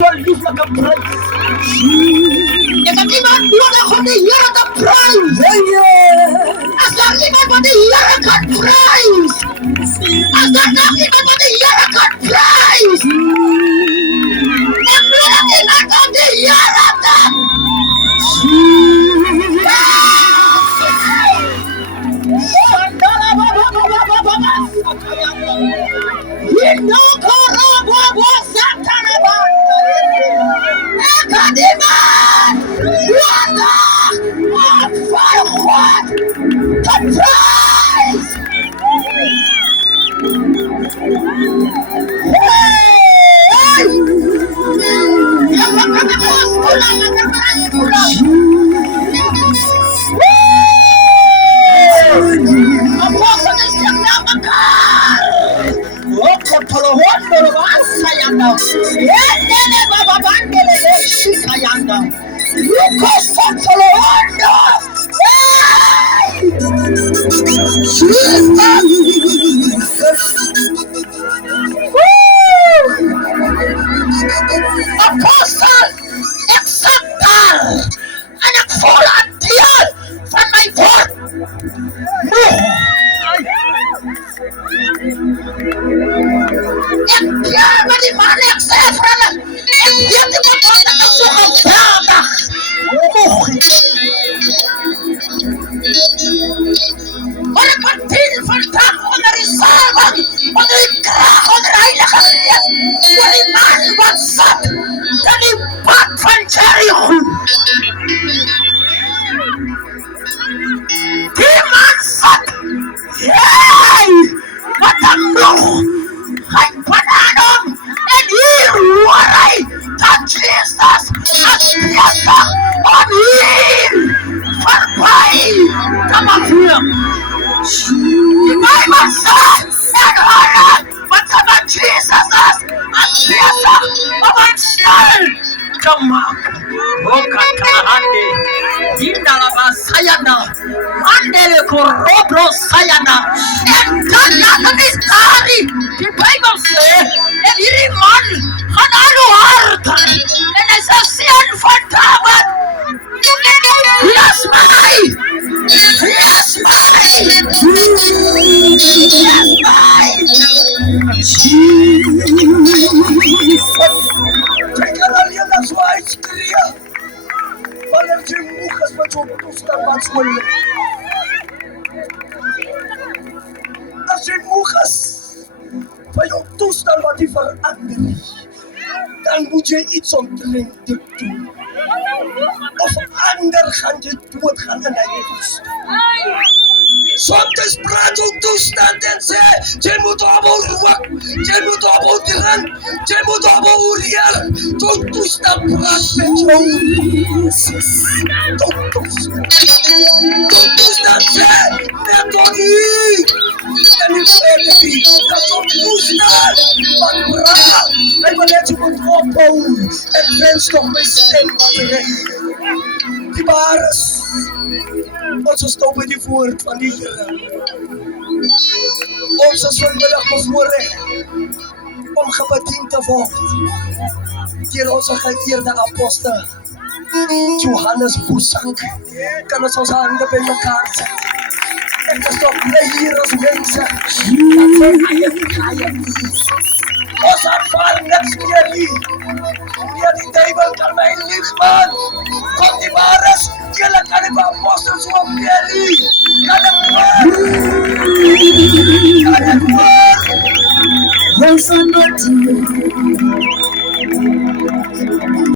live like a prince. If I live on the year of the prize. As I live on the year of God prize. As I live on the year of God prize. I'm living on the year of God. Apostle, acceptor, and a full deal from my foot. Di mana saya pernah dia tidak mau suka berada. Orang penting fantak dari sabang, dari kerah, dari lakukan, dari mana WhatsApp, dari bat pancari. Di mansat, yey, matangguh. Hai pananong waray that Jesus has biasa on him farpai tamafuyam imay masa and harat matama Jesus has biasa on star kamak okatahande indalaba sayana mandele korobro sayana and kanata mistari the Bible says man hanalu harta and as a sin for David yes my that's why it's clear Valerje mukhas pachotustan batsman As mukhas pachotustan wat die verandering dan moet je iets omtrent te doen. Of ander gaan je dood gaan in die toestand. Soms praat ook toestand en sê, jy moet opbou rook, jy moet opbou drank, jy moet opbou oorheer. Tot toestand praat met jou. Tot toestand sê, net on hier. En die vrede die, dat is op toestand. Wat praat, hy wil net jy moet opbou. En wens nog my stem terecht. Die bares. Ons is nou by die woord van die Here. Ons is vanmiddag bevoorrecht om gebedien te word deur ons geëerde apostel Johannes Boesak. Kan ons hande by mekaar sit? Ek is nog bly hier as mense wat sy eie kaya. Ons aanvaar niks meer nie. Meer die duivel kan my lief man. Kom die bares, julle kan die apostels so opgeel nie. Kan ek hoor? Ons aan